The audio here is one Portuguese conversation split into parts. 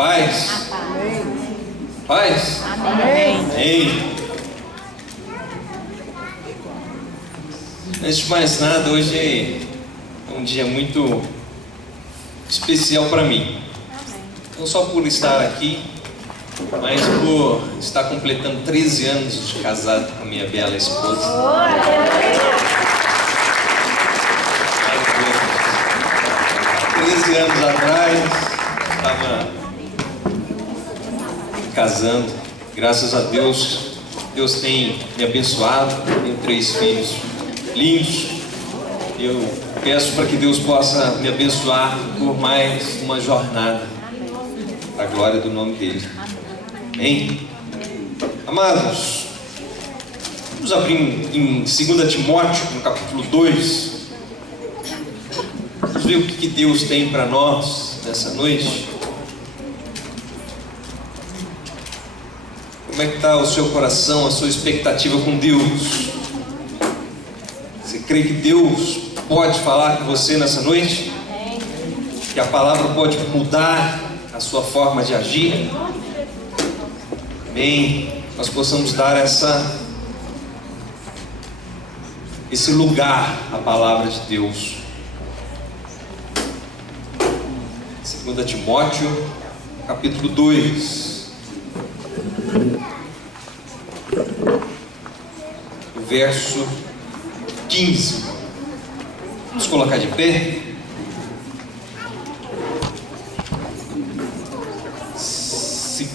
Paz? Paz? Amém. Antes de mais nada, hoje é um dia muito especial para mim. Não só por estar aqui, mas por estar completando 13 anos de casado com a minha bela esposa. 13 anos atrás, estava casando. Graças a Deus, Deus tem me abençoado. Tenho 3 filhos lindos. Eu peço para que Deus possa me abençoar por mais uma jornada, para a glória do nome dele. Amém? Amados, vamos abrir em 2 Timóteo, no capítulo 2. Vamos ver o que Deus tem para nós nessa noite. Como é que está o seu coração, a sua expectativa com Deus? Você crê que Deus pode falar com você nessa noite? Que a palavra pode mudar a sua forma de agir? Amém? Nós possamos dar esse lugar à palavra de Deus. 2 Timóteo, capítulo 2, o verso 15. Vamos colocar de pé. 2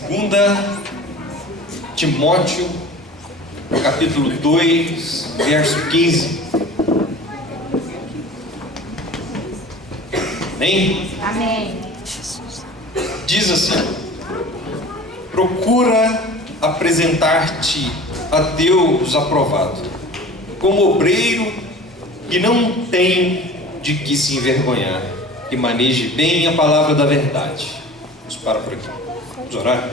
Timóteo, capítulo 2, verso 15. Amém? Amém. Diz assim: procura apresentar-te a Deus aprovado, como obreiro que não tem de que se envergonhar, que maneje bem a palavra da verdade. Vamos parar por aqui. Vamos orar.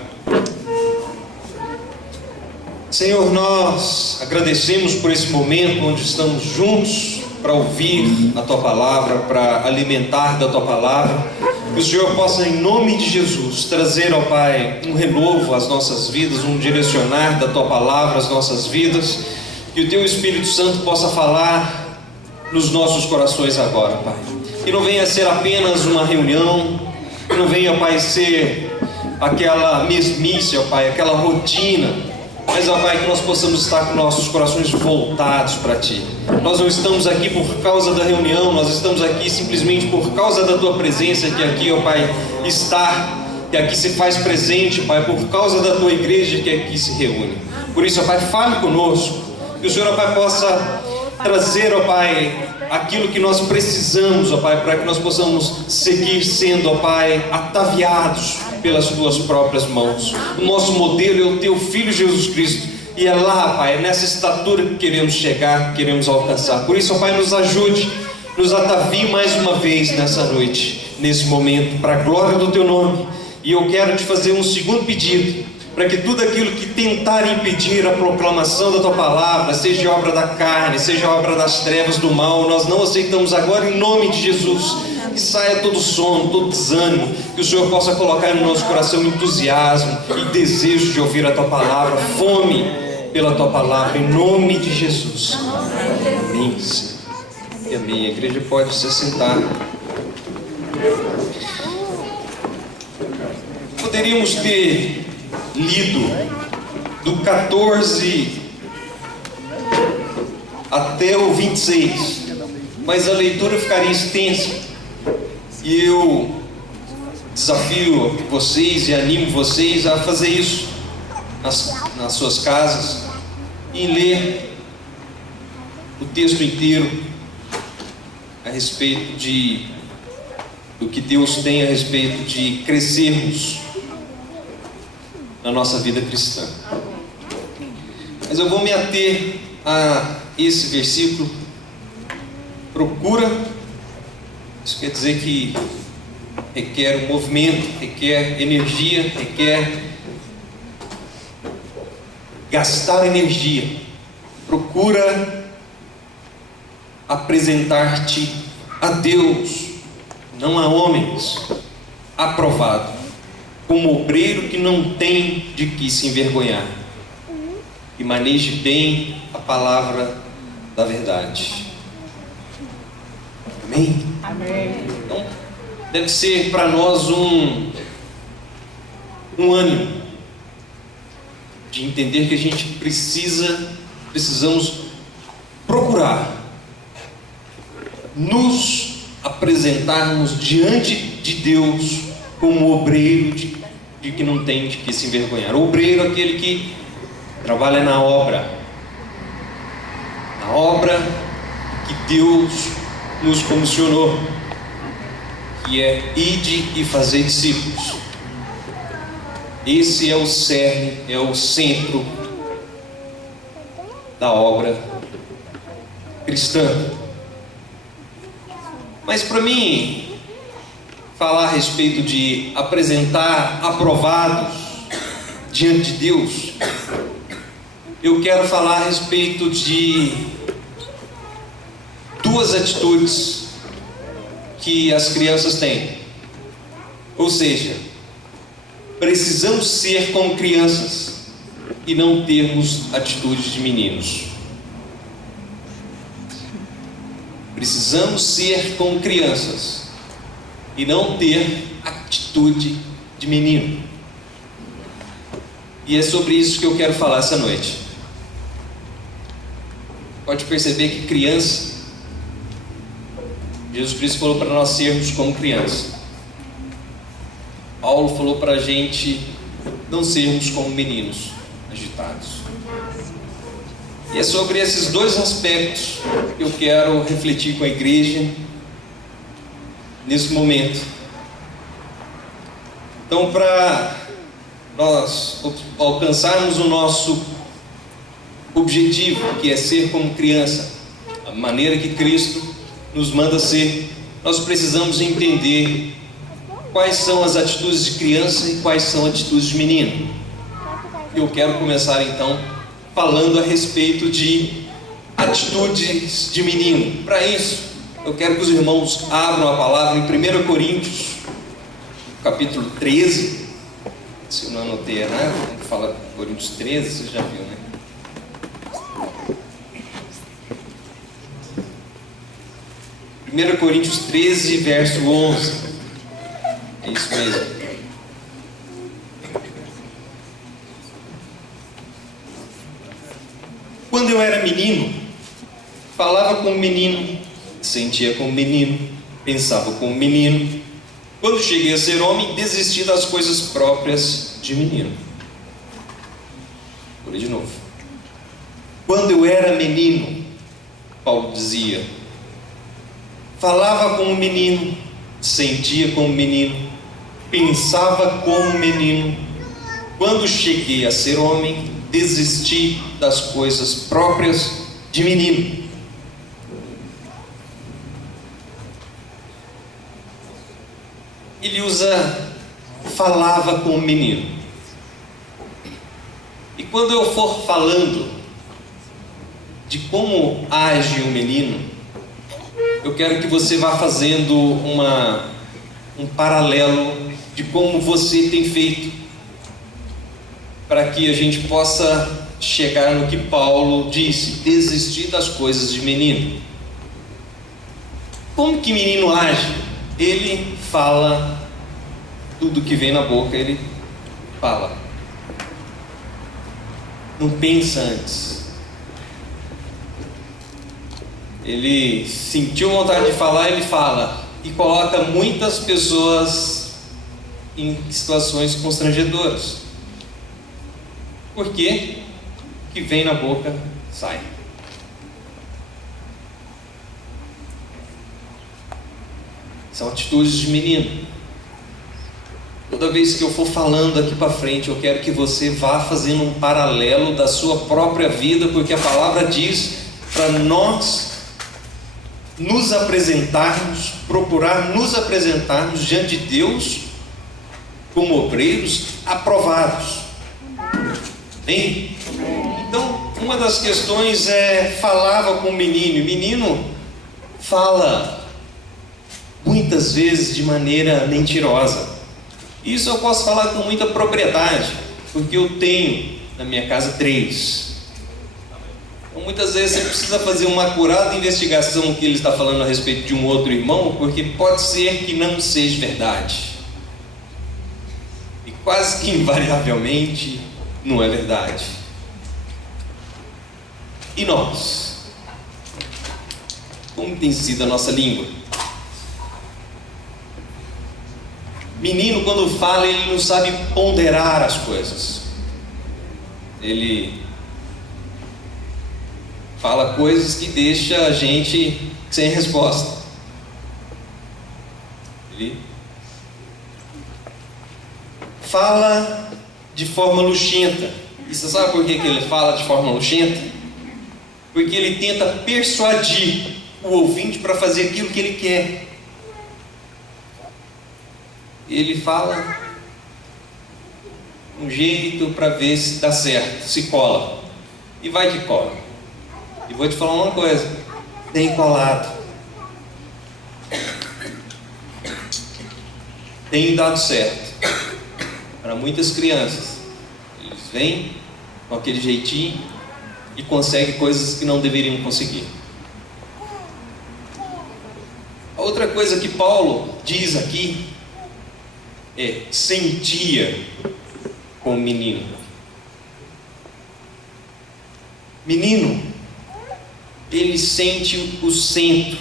Senhor, nós agradecemos por esse momento onde estamos juntos para ouvir a Tua palavra, para alimentar da Tua palavra. Que o Senhor possa, em nome de Jesus, trazer, ó Pai, um renovo às nossas vidas, um direcionar da Tua palavra às nossas vidas. Que o Teu Espírito Santo possa falar nos nossos corações agora, Pai. Que não venha ser apenas uma reunião, que não venha, Pai, ser aquela mesmice, ó Pai, aquela rotina. Mas, ó Pai, que nós possamos estar com nossos corações voltados para Ti. Nós não estamos aqui por causa da reunião, nós estamos aqui simplesmente por causa da Tua presença, que aqui, ó Pai, está, que aqui se faz presente, Pai, por causa da Tua igreja que aqui se reúne. Por isso, ó Pai, fale conosco, que o Senhor, ó Pai, possa trazer, ó Pai, aquilo que nós precisamos, ó Pai, para que nós possamos seguir sendo, ó Pai, ataviados pelas Tuas próprias mãos. O nosso modelo é o Teu Filho Jesus Cristo, e é lá, Pai, nessa estatura que queremos chegar, que queremos alcançar. Por isso, ó Pai, nos ajude, nos atavie mais uma vez nessa noite, nesse momento, para a glória do Teu nome. E eu quero te fazer um segundo pedido, para que tudo aquilo que tentar impedir a proclamação da Tua palavra, seja obra da carne, seja obra das trevas do mal, nós não aceitamos agora em nome de Jesus. Que saia todo sono, todo desânimo, que o Senhor possa colocar no nosso coração entusiasmo e desejo de ouvir a Tua palavra, fome pela Tua palavra, em nome de Jesus. Amém. E amém. A igreja pode se sentar. Poderíamos ter lido do 14 até o 26, mas a leitura ficaria extensa. E eu desafio vocês e animo vocês a fazer isso nas suas casas e ler o texto inteiro a respeito do que Deus tem a respeito de crescermos na nossa vida cristã. Mas eu vou me ater a esse versículo. Procura. Isso quer dizer que requer um movimento, requer energia, requer gastar energia. Procura apresentar-te a Deus, não a homens, aprovado, como obreiro que não tem de que se envergonhar, e maneje bem a palavra da verdade. Amém? Amém. Então, deve ser para nós um ânimo de entender que a gente precisamos procurar nos apresentarmos diante de Deus como obreiro de que não tem de que se envergonhar. O obreiro é aquele que trabalha na obra que Deus nos comissionou, que é ide e fazer discípulos. Esse é o cerne, é o centro da obra cristã. Mas para mim falar a respeito de apresentar aprovados diante de Deus, eu quero falar a respeito de duas atitudes que as crianças têm. Ou seja, precisamos ser como crianças e não termos atitudes de meninos. Precisamos ser como crianças e não ter atitude de menino. E é sobre isso que eu quero falar essa noite. Pode perceber que criança, Jesus Cristo falou para nós sermos como criança. Paulo falou para a gente não sermos como meninos agitados. E é sobre esses dois aspectos que eu quero refletir com a igreja nesse momento. Então, para nós alcançarmos o nosso objetivo, que é ser como criança, a maneira que Cristo nos manda ser, nós precisamos entender quais são as atitudes de criança e quais são as atitudes de menino. Eu quero começar então falando a respeito de atitudes de menino. Para isso, eu quero que os irmãos abram a palavra em 1 Coríntios, capítulo 13. Se eu não anotei errado, como fala Coríntios 13, você já viu, né? Primeira Coríntios 13, verso 11. É isso mesmo. Quando eu era menino, falava como menino, sentia como menino, pensava como menino. Quando cheguei a ser homem, desisti das coisas próprias de menino. Vou ler de novo. Quando eu era menino, Paulo dizia, falava como menino, sentia como menino, pensava como menino. Quando cheguei a ser homem, desisti das coisas próprias de menino. Ele usa falava como menino. E quando eu for falando de como age o menino, eu quero que você vá fazendo um paralelo de como você tem feito, para que a gente possa chegar no que Paulo disse, desistir das coisas de menino. Como que menino age? Ele fala tudo que vem na boca, ele fala. Não pensa antes. Ele sentiu vontade de falar, ele fala. E coloca muitas pessoas em situações constrangedoras. Por quê? O que vem na boca sai. São atitudes de menino. Toda vez que eu for falando aqui para frente, eu quero que você vá fazendo um paralelo da sua própria vida, porque a palavra diz para nós nos apresentarmos, procurar nos apresentarmos diante de Deus como obreiros aprovados. Bem? Então, uma das questões é falava com o menino. O menino fala muitas vezes de maneira mentirosa. Isso eu posso falar com muita propriedade, porque eu tenho na minha casa 3. Então, muitas vezes você precisa fazer uma acurada investigação que ele está falando a respeito de um outro irmão, porque pode ser que não seja verdade. E quase que invariavelmente não é verdade. E nós? Como tem sido a nossa língua? Menino, quando fala, ele não sabe ponderar as coisas. Ele fala coisas que deixam a gente sem resposta. Ele fala de forma luxenta. E você sabe por que ele fala de forma luxenta? Porque ele tenta persuadir o ouvinte para fazer aquilo que ele quer. Ele fala um jeito para ver se dá certo, se cola. E vai que cola. E vou te falar uma coisa: tem colado. Tem dado certo para muitas crianças. Eles vêm com aquele jeitinho e conseguem coisas que não deveriam conseguir. A outra coisa que Paulo diz aqui é: sentia com o menino. Menino, ele sente o centro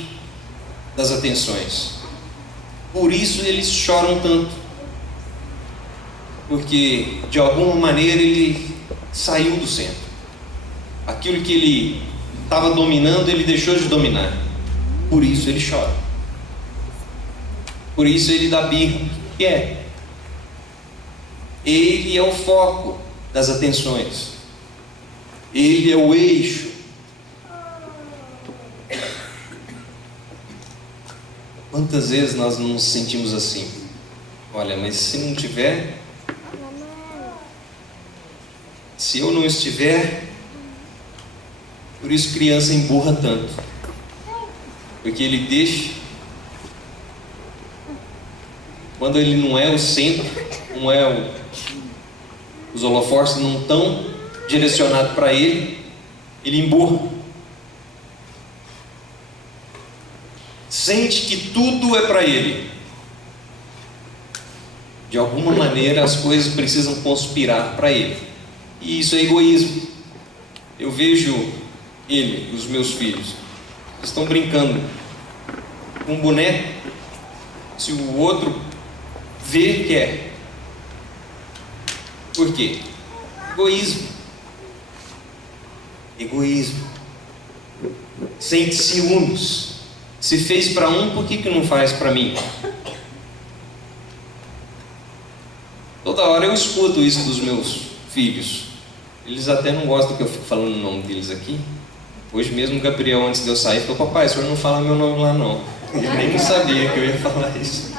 das atenções. Por isso eles choram tanto. Porque de alguma maneira ele saiu do centro. Aquilo que ele estava dominando, ele deixou de dominar. Por isso ele chora. Por isso ele dá birra. Que é? Ele é o foco das atenções. Ele é o eixo. Quantas vezes nós não nos sentimos assim? Olha, mas se não tiver, se eu não estiver, por isso criança emburra tanto. Porque ele deixa, quando ele não é o centro, não é os holofotes não estão direcionados para ele, ele emburra. Sente que tudo é para ele. De alguma maneira as coisas precisam conspirar para ele. E isso é egoísmo. Eu vejo ele, os meus filhos, estão brincando com um boneco. Se o outro vê, quer. Por quê? Egoísmo. Egoísmo. Sente ciúmes. Se fez para um, por que não faz para mim? Toda hora eu escuto isso dos meus filhos. Eles até não gostam que eu fique falando o nome deles aqui. Hoje mesmo o Gabriel, antes de eu sair, falou: papai, o senhor não fala meu nome lá não. Eu nem sabia que eu ia falar isso.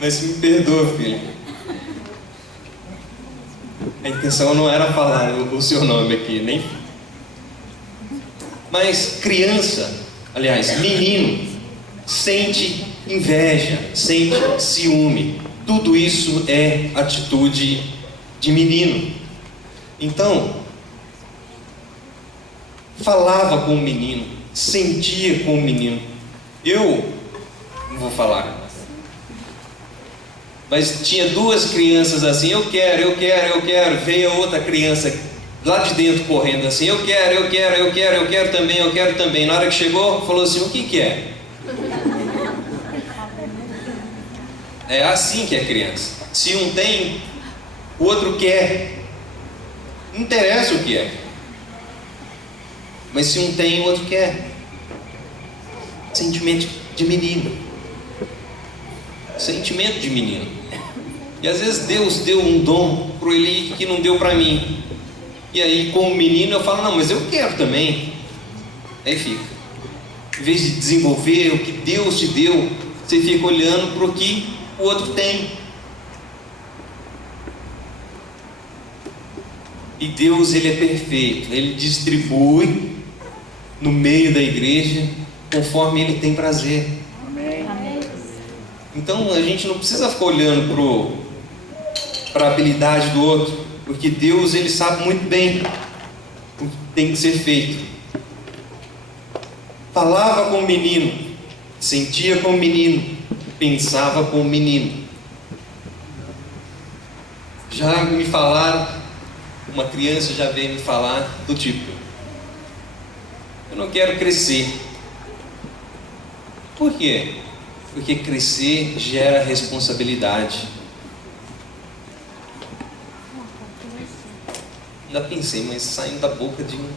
Mas me perdoa, filho. A intenção não era falar o seu nome aqui, nem. Mas criança, aliás, menino, sente inveja, sente ciúme. Tudo isso é atitude de menino. Então, falava com o menino, sentia com o menino. Eu não vou falar, mas tinha duas crianças assim: eu quero. Veio a outra criança lá de dentro correndo assim: eu quero também. Na hora que chegou, falou assim: o que é? É assim que é criança. Se um tem, o outro quer. Não interessa o que é. Mas se um tem, o outro quer. Sentimento de menino. Sentimento de menino. E às vezes Deus deu um dom para o Eli que não deu para mim. E aí, como menino, eu falo: não, mas eu quero também. Aí fica. Em vez de desenvolver o que Deus te deu, você fica olhando para o que o outro tem. E Deus, Ele é perfeito. Ele distribui no meio da igreja conforme Ele tem prazer. Amém. Então Então a gente não precisa ficar olhando para a habilidade do outro, porque Deus, Ele sabe muito bem o que tem que ser feito. Falava com o menino, sentia com o menino, pensava com o menino. Já me falaram, uma criança já veio me falar do tipo: eu não quero crescer. Por quê? Porque crescer gera responsabilidade. Ainda pensei, mas saindo da boca de um...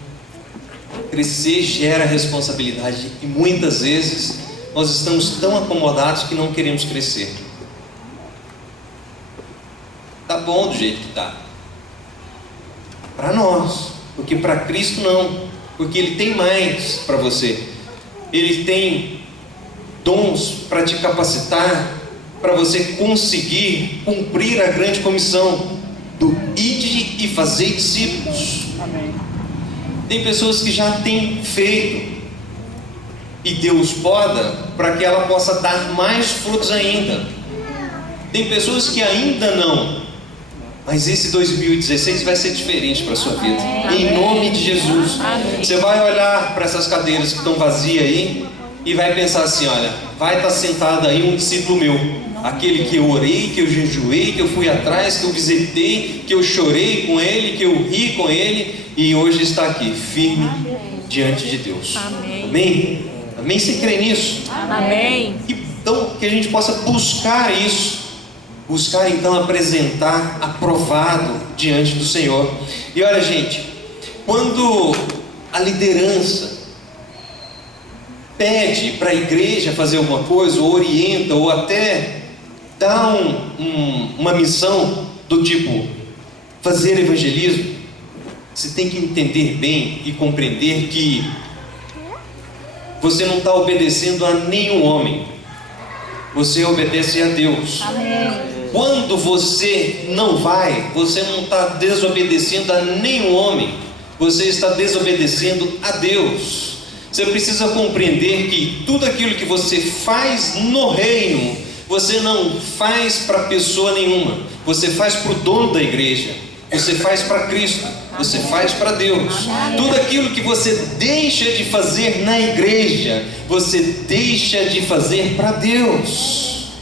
Crescer gera responsabilidade, e muitas vezes nós estamos tão acomodados que não queremos crescer. Tá bom do jeito que tá. Para nós, porque para Cristo não, porque Ele tem mais para você. Ele tem dons para te capacitar, para você conseguir cumprir a grande comissão do ide e fazer discípulos. Amém. Tem pessoas que já têm feito, e Deus poda para que ela possa dar mais frutos ainda. Tem pessoas que ainda não, mas esse 2016 vai ser diferente para a sua vida. Em nome de Jesus. Você vai olhar para essas cadeiras que estão vazias aí e vai pensar assim: olha, vai estar sentado aí um discípulo meu, aquele que eu orei, que eu jejuei, que eu fui atrás, que eu visitei, que eu chorei com ele, que eu ri com ele, e hoje está aqui, firme diante de Deus. Amém? Amém? Você crê nisso? Amém. Então, que a gente possa buscar isso, buscar então apresentar aprovado diante do Senhor. E olha, gente, quando a liderança pede para a igreja fazer alguma coisa, ou orienta, ou até dá uma missão do tipo fazer evangelismo, você tem que entender bem e compreender que você não está obedecendo a nenhum homem, você obedece a Deus. Amém. Quando você não vai, você não está desobedecendo a nenhum homem, você está desobedecendo a Deus. Você precisa compreender que tudo aquilo que você faz no reino, você não faz para pessoa nenhuma, você faz para o dono da igreja, você faz para Cristo, você faz para Deus. Tudo aquilo que você deixa de fazer na igreja, você deixa de fazer para Deus.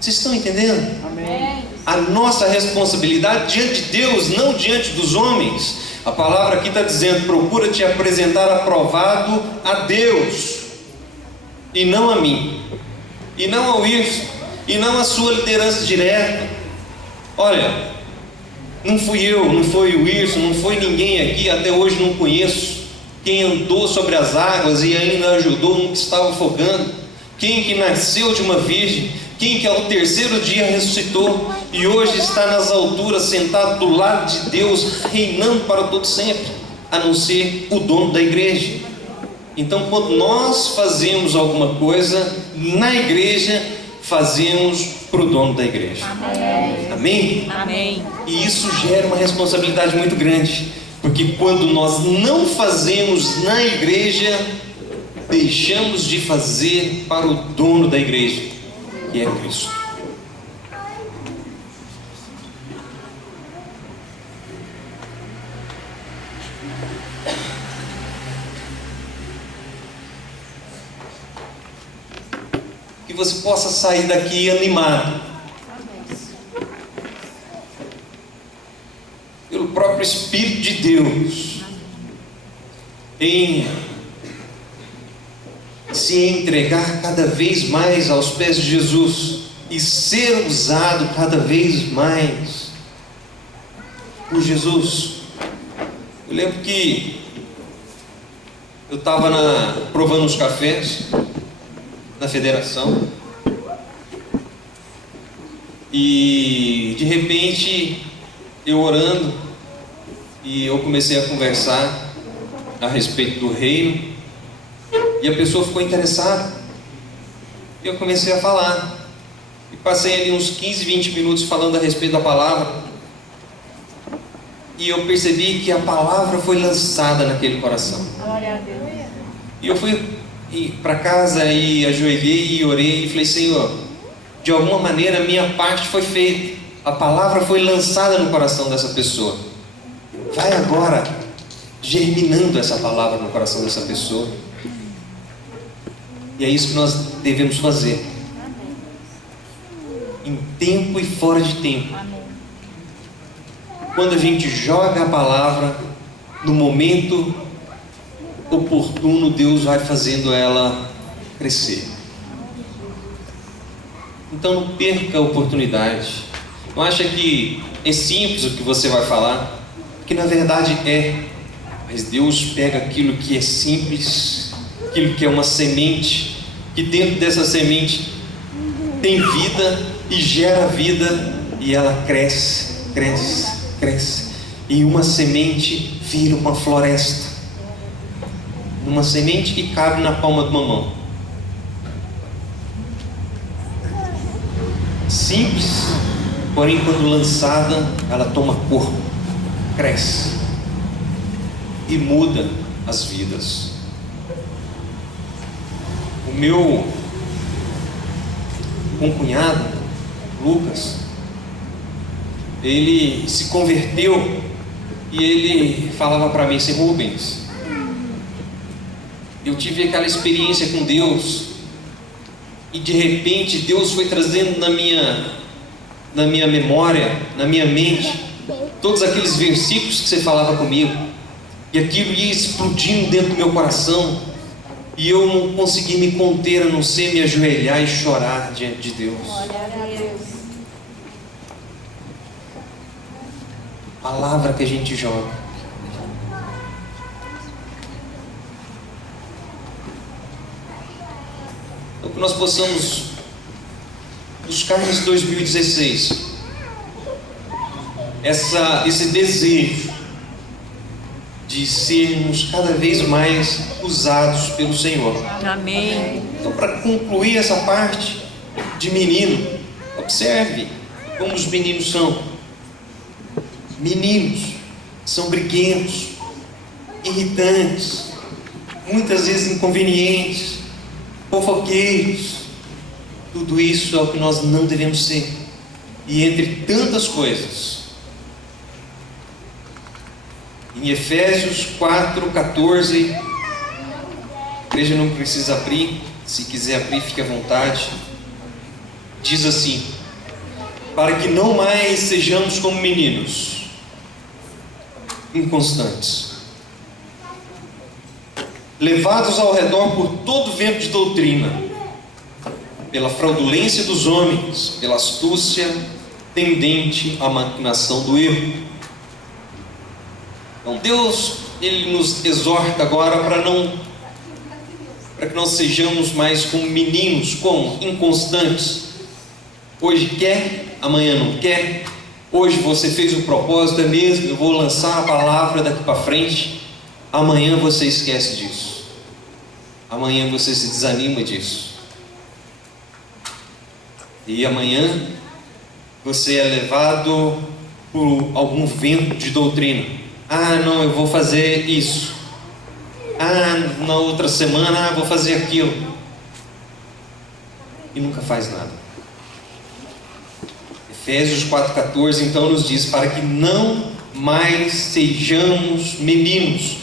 Vocês estão entendendo? Amém. A nossa responsabilidade diante de Deus, não diante dos homens. A palavra aqui está dizendo: procura te apresentar aprovado a Deus, e não a mim, e não ao Wilson, e não a sua liderança direta. Olha, não fui eu, não foi o Wilson, não foi ninguém aqui, até hoje não conheço, quem andou sobre as águas e ainda ajudou um que estava afogando, quem que nasceu de uma virgem, quem que ao terceiro dia ressuscitou e hoje está nas alturas, sentado do lado de Deus, reinando para todo sempre, a não ser o dono da igreja. Então, quando nós fazemos alguma coisa na igreja, fazemos para o dono da igreja. Amém. Amém? Amém. E isso gera uma responsabilidade muito grande, porque quando nós não fazemos na igreja, deixamos de fazer para o dono da igreja, que é Cristo. Que você possa sair daqui animado pelo próprio Espírito de Deus, em se entregar cada vez mais aos pés de Jesus e ser usado cada vez mais por Jesus. Eu lembro que eu estava provando os cafés na federação e de repente eu orando, e eu comecei a conversar a respeito do reino, e a pessoa ficou interessada, e eu comecei a falar, e passei ali uns 15, 20 minutos falando a respeito da palavra, e eu percebi que a palavra foi lançada naquele coração. Glória a Deus. E eu fui para casa e ajoelhei e orei e falei: Senhor, de alguma maneira a minha parte foi feita, a palavra foi lançada no coração dessa pessoa. Vai agora germinando essa palavra no coração dessa pessoa. E é isso que nós devemos fazer, em tempo e fora de tempo. Quando a gente joga a palavra, no momento oportuno, Deus vai fazendo ela crescer. Então não perca a oportunidade. Não acha que é simples o que você vai falar? Porque na verdade é. Mas Deus pega aquilo que é simples, aquilo que é uma semente, que dentro dessa semente tem vida e gera vida, e ela cresce, cresce, cresce. E uma semente vira uma floresta. Uma semente que cabe na palma de uma mão. Simples, porém quando lançada, ela toma corpo, cresce e muda as vidas. O meu concunhado, Lucas, ele se converteu e ele falava para mim assim: Rubens, eu tive aquela experiência com Deus e de repente Deus foi trazendo na minha memória, na minha mente, todos aqueles versículos que você falava comigo, e aquilo ia explodindo dentro do meu coração, e eu não consegui me conter, a não ser me ajoelhar e chorar diante de Deus. Palavra que a gente joga. Então que nós possamos buscar nesse 2016 esse desejo de sermos cada vez mais usados pelo Senhor. Amém. Então, para concluir essa parte de menino, observe como os meninos são. Meninos são briguentos, irritantes, muitas vezes inconvenientes, fofoqueiros. Tudo isso é o que nós não devemos ser. E entre tantas coisas, em Efésios 4:14, a igreja não precisa abrir, se quiser abrir, fique à vontade. Diz assim: para que não mais sejamos como meninos, inconstantes, levados ao redor por todo vento de doutrina, pela fraudulência dos homens, pela astúcia tendente à maquinação do erro. Então Deus, Ele nos exorta agora para que nós sejamos mais como meninos, como inconstantes. Hoje quer, amanhã não quer. Hoje você fez o propósito, é mesmo, eu vou lançar a palavra daqui para frente. Amanhã você esquece disso. Amanhã você se desanima disso. E amanhã você é levado por algum vento de doutrina. Ah, não, eu vou fazer isso. Ah, na outra semana, vou fazer aquilo. E nunca faz nada. Efésios 4:14 então nos diz: para que não mais sejamos meninos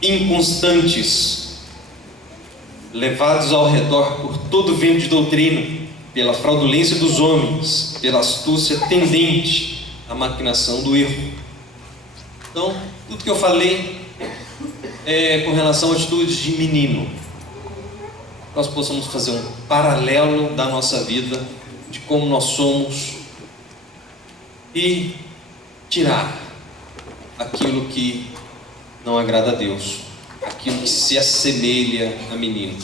inconstantes, levados ao redor por todo vento de doutrina, pela fraudulência dos homens, pela astúcia tendente à maquinação do erro. Então, tudo que eu falei é com relação a atitudes de menino. Nós possamos fazer um paralelo da nossa vida, de como nós somos, e tirar aquilo que não agrada a Deus, aquilo que se assemelha a menino.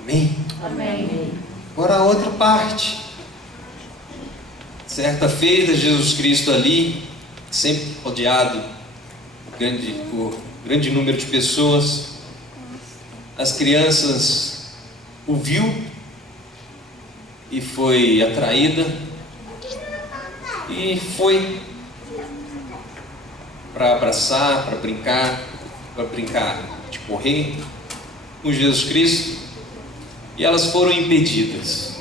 Amém? Amém. Agora a outra parte. Certa feita, Jesus Cristo ali, sempre rodeado por grande número de pessoas, as crianças o viu e foi atraída e foi para abraçar, para brincar de correr com Jesus Cristo, e elas foram impedidas.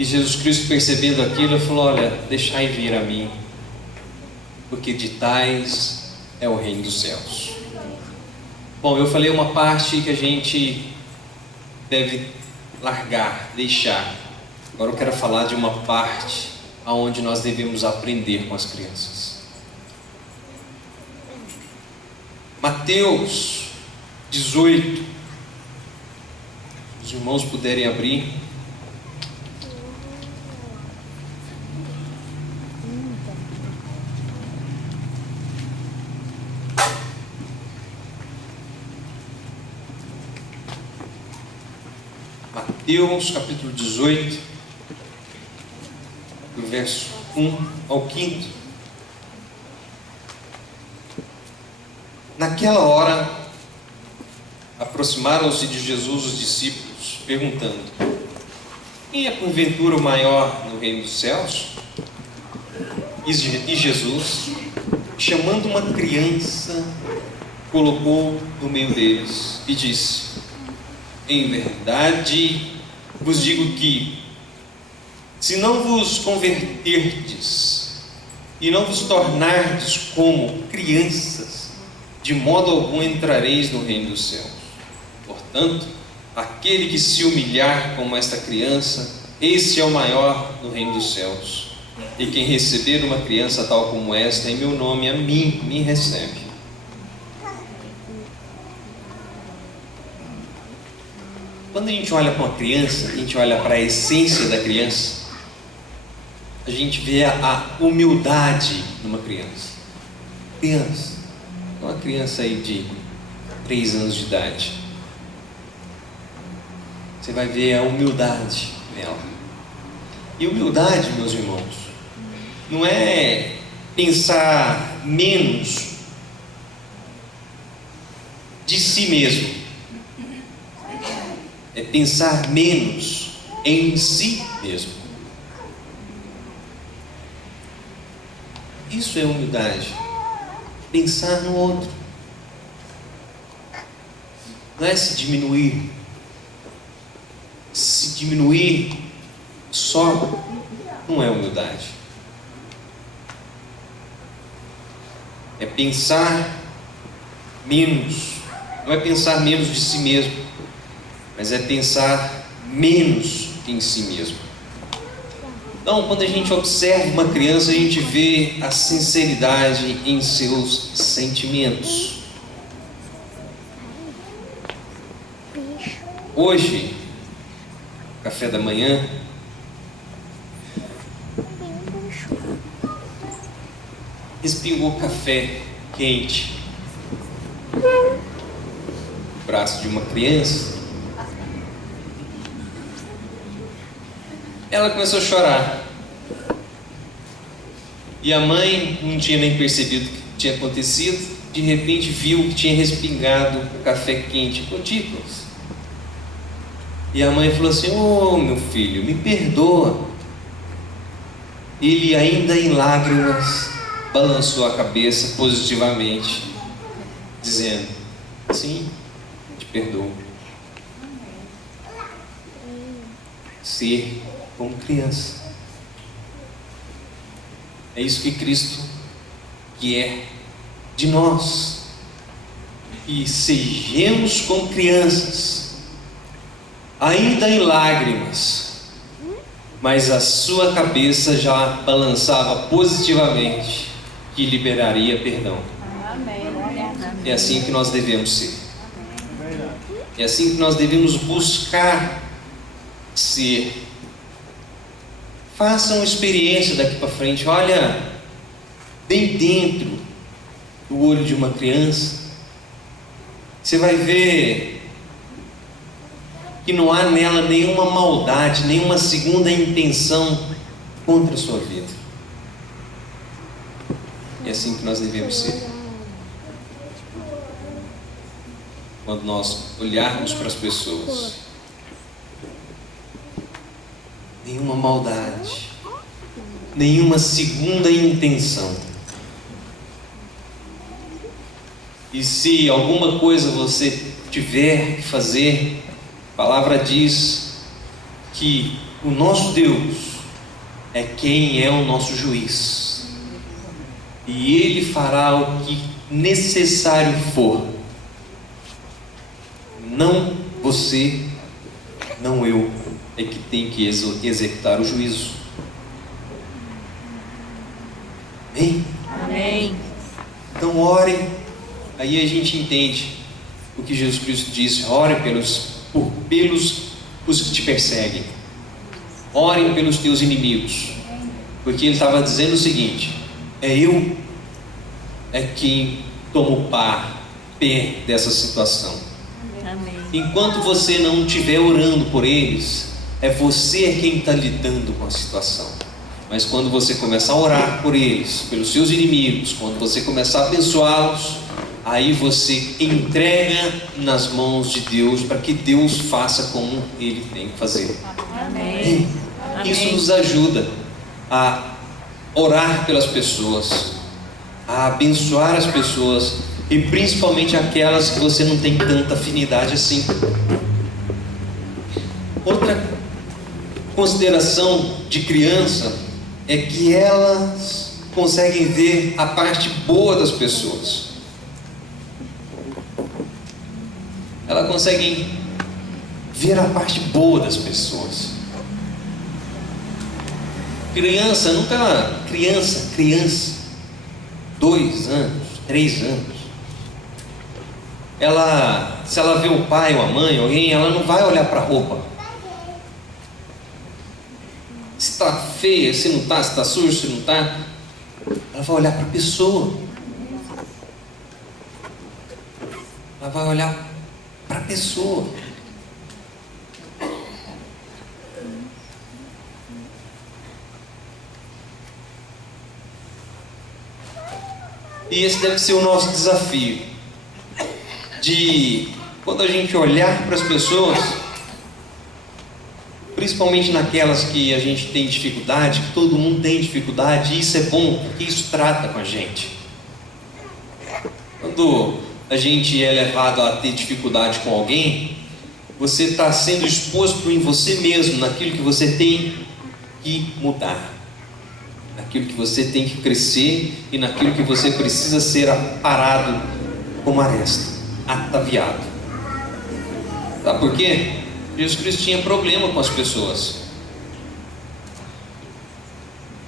E Jesus Cristo, percebendo aquilo, falou: olha, deixai vir a mim, porque de tais é o reino dos céus. Bom, eu falei uma parte que a gente deve largar, deixar. Agora eu quero falar de uma parte aonde nós devemos aprender com as crianças. Mateus 18. Os irmãos puderem abrir. Mateus capítulo 18, do verso 1 ao 5. Naquela hora, aproximaram-se de Jesus os discípulos, perguntando: quem é porventura o maior no reino dos céus? E Jesus, chamando uma criança, colocou no meio deles e disse: em verdade vos digo que, se não vos converterdes e não vos tornardes como crianças, de modo algum entrareis no reino dos céus. Portanto, aquele que se humilhar como esta criança, esse é o maior no reino dos céus. E quem receber uma criança tal como esta, em meu nome, a mim, me recebe. Quando a gente olha para uma criança, a gente olha para a essência da criança, a gente vê a humildade numa criança. Uma criança aí de 3 anos de idade, você vai ver a humildade nela. E humildade, meus irmãos, não é pensar menos de si mesmo, é pensar menos em si mesmo. Isso é humildade. Pensar no outro. Não é se diminuir. Se diminuir só não é humildade. É pensar menos. Não é pensar menos de si mesmo, mas é pensar menos em si mesmo. Então, quando a gente observa uma criança, a gente vê a sinceridade em seus sentimentos. Hoje, café da manhã, respingou café quente no braço de uma criança. Ela começou a chorar. E a mãe não tinha nem percebido o que tinha acontecido. De repente viu que tinha respingado o café quente em gotículas. E a mãe falou assim: ô meu filho, me perdoa. Ele, ainda em lágrimas, balançou a cabeça positivamente, dizendo: sim, te perdoo. Ser como criança. É isso que Cristo quer de nós. E sejamos como crianças, ainda em lágrimas, mas a sua cabeça já balançava positivamente que liberaria perdão. É assim que nós devemos ser. É assim que nós devemos buscar ser. Faça uma experiência daqui para frente. Olha bem dentro do olho de uma criança, você vai ver que não há nela nenhuma maldade, nenhuma segunda intenção contra a sua vida. É assim que nós devemos ser. Quando nós olharmos para as pessoas, nenhuma maldade, nenhuma segunda intenção. E se alguma coisa você tiver que fazer, a palavra diz que O nosso Deus é quem é o nosso juiz. E Ele fará o que necessário for. Não você, não eu, é que tem que executar o juízo. Amém? Amém. Então orem. Aí a gente entende o que Jesus Cristo disse: ore pelos os que te perseguem. Orem pelos teus inimigos. Porque Ele estava dizendo o seguinte: eu é quem tomo pé dessa situação. Amém. Enquanto você não estiver orando por eles, é você quem está lidando com a situação. Mas quando você começar a orar por eles, pelos seus inimigos, quando você começar a abençoá-los, aí você entrega nas mãos de Deus, para que Deus faça como Ele tem que fazer. Amém. Isso Amém. nos ajuda a orar pelas pessoas, a abençoar as pessoas, e principalmente aquelas que você não tem tanta afinidade assim. Outra consideração de criança é que elas conseguem ver a parte boa das pessoas. Elas conseguem ver a parte boa das pessoas. Criança, 2 anos, 3 anos, se ela vê o pai ou a mãe, alguém, ela não vai olhar para a roupa. Se está feia, se não está, se está sujo, se não está, ela vai olhar para a pessoa. Ela vai olhar para a pessoa. E esse deve ser o nosso desafio, de quando a gente olhar para as pessoas, principalmente naquelas que a gente tem dificuldade, que todo mundo tem dificuldade, e isso é bom, porque isso trata com a gente. Quando a gente é levado a ter dificuldade com alguém, você está sendo exposto em você mesmo, naquilo que você tem que mudar, naquilo que você tem que crescer e naquilo que você precisa ser aparado como aresta, ataviado. Sabe por quê? Jesus Cristo tinha problema com as pessoas,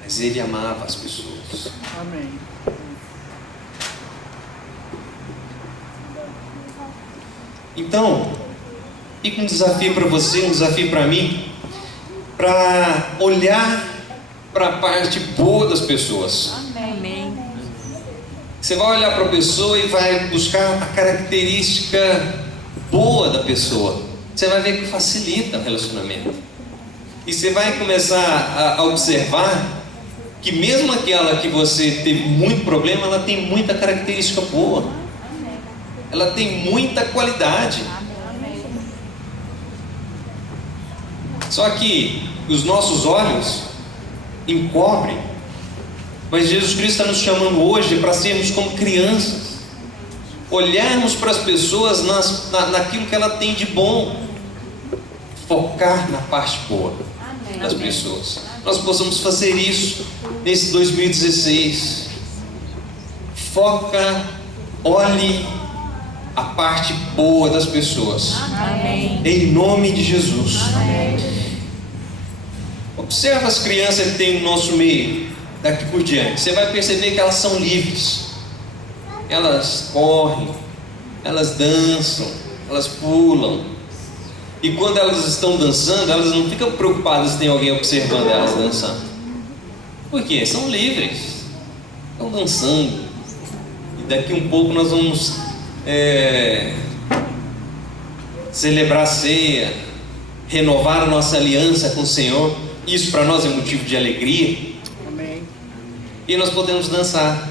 mas Ele amava as pessoas. Amém. Então, fica um desafio para você, um desafio para mim, para olhar para a parte boa das pessoas. Amém. Você vai olhar para a pessoa e vai buscar a característica boa da pessoa. Você vai ver que facilita o relacionamento. E você vai começar a observar que mesmo aquela que você teve muito problema, ela tem muita característica boa. Ela tem muita qualidade. Só que os nossos olhos encobrem. Mas Jesus Cristo está nos chamando hoje para sermos como crianças, olharmos para as pessoas naquilo que ela tem de bom, focar na parte boa das pessoas. Nós possamos fazer isso nesse 2016. Foca, olhe a parte boa das pessoas. Amém. Em nome de Jesus. Amém. Observa as crianças que tem no nosso meio, daqui por diante. Você vai perceber que elas são livres. Elas correm, elas dançam, elas pulam. E quando elas estão dançando, elas não ficam preocupadas se tem alguém observando elas dançando. Por quê? São livres. Estão dançando. E daqui um pouco nós vamos celebrar a ceia, renovar a nossa aliança com o Senhor. Isso para nós é motivo de alegria. Amém. E nós podemos dançar.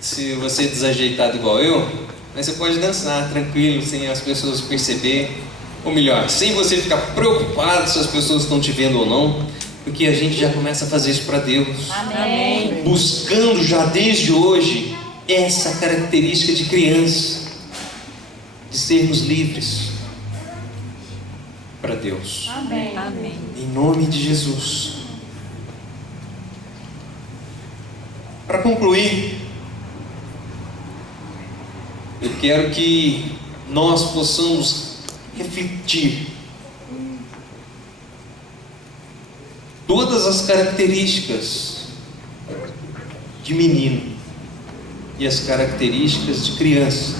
Se você é desajeitado igual eu, mas você pode dançar tranquilo, sem as pessoas perceberem. Ou melhor, sem você ficar preocupado se as pessoas estão te vendo ou não, porque a gente já começa a fazer isso para Deus. Amém. Buscando já desde hoje essa característica de criança, de sermos livres. para Deus. Amém. Amém. Em nome de Jesus. Para concluir, eu quero que nós possamos refletir todas as características de menino e as características de criança,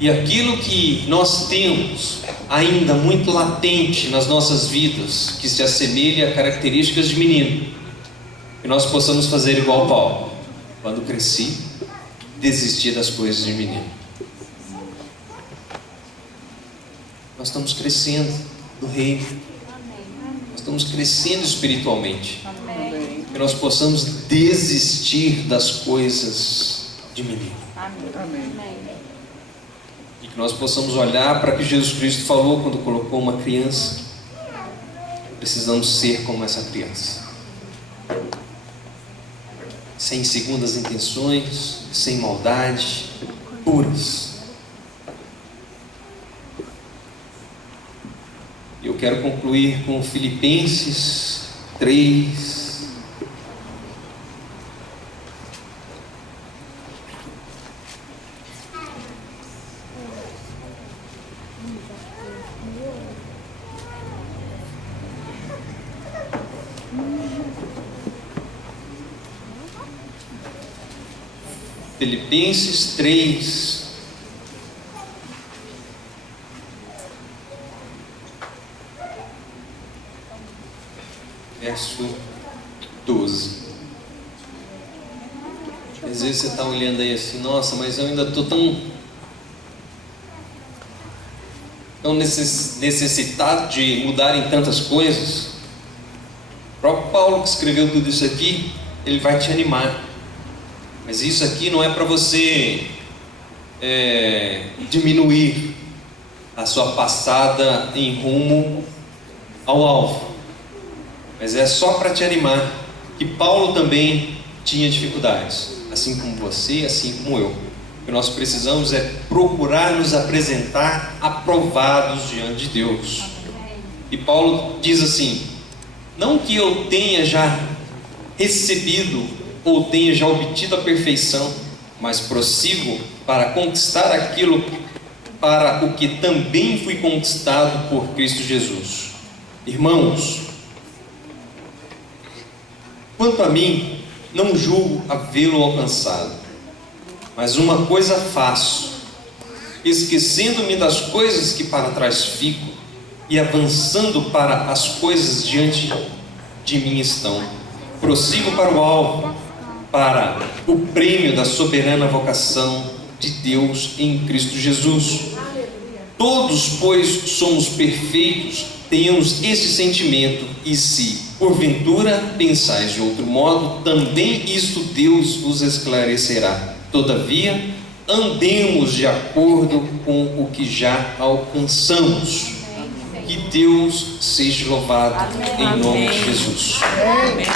e aquilo que nós temos ainda muito latente nas nossas vidas, que se assemelha a características de menino, que nós possamos fazer igual Paulo: quando cresci, desistir das coisas de menino. Nós estamos crescendo no reino, nós estamos crescendo espiritualmente, que nós possamos desistir das coisas de menino. E que nós possamos olhar para o que Jesus Cristo falou quando colocou uma criança. Precisamos ser como essa criança, sem segundas intenções, sem maldade, puras. Eu quero concluir com Filipenses 3. Filipenses 3, verso 12. Às vezes você está olhando aí assim: nossa, mas eu ainda estou tão necessitado de mudar em tantas coisas. O próprio Paulo, que escreveu tudo isso aqui, ele vai te animar. Mas isso aqui não é para você diminuir a sua passada em rumo ao alvo, mas é só para te animar que Paulo também tinha dificuldades, assim como você, assim como eu. O que nós precisamos é procurar nos apresentar aprovados diante de Deus. E Paulo diz assim: não que eu tenha já recebido ou tenha já obtido a perfeição, mas prossigo para conquistar aquilo para o que também fui conquistado por Cristo Jesus. Irmãos, quanto a mim, não julgo havê-lo alcançado, mas uma coisa faço, esquecendo-me das coisas que para trás fico e avançando para as coisas diante de mim estão, prossigo para o alvo, para o prêmio da soberana vocação de Deus em Cristo Jesus. Todos, pois, somos perfeitos, tenhamos este sentimento, e se porventura pensais de outro modo, também isto Deus vos esclarecerá. Todavia, andemos de acordo com o que já alcançamos. Que Deus seja louvado. Amém. Em nome de Jesus. Amém.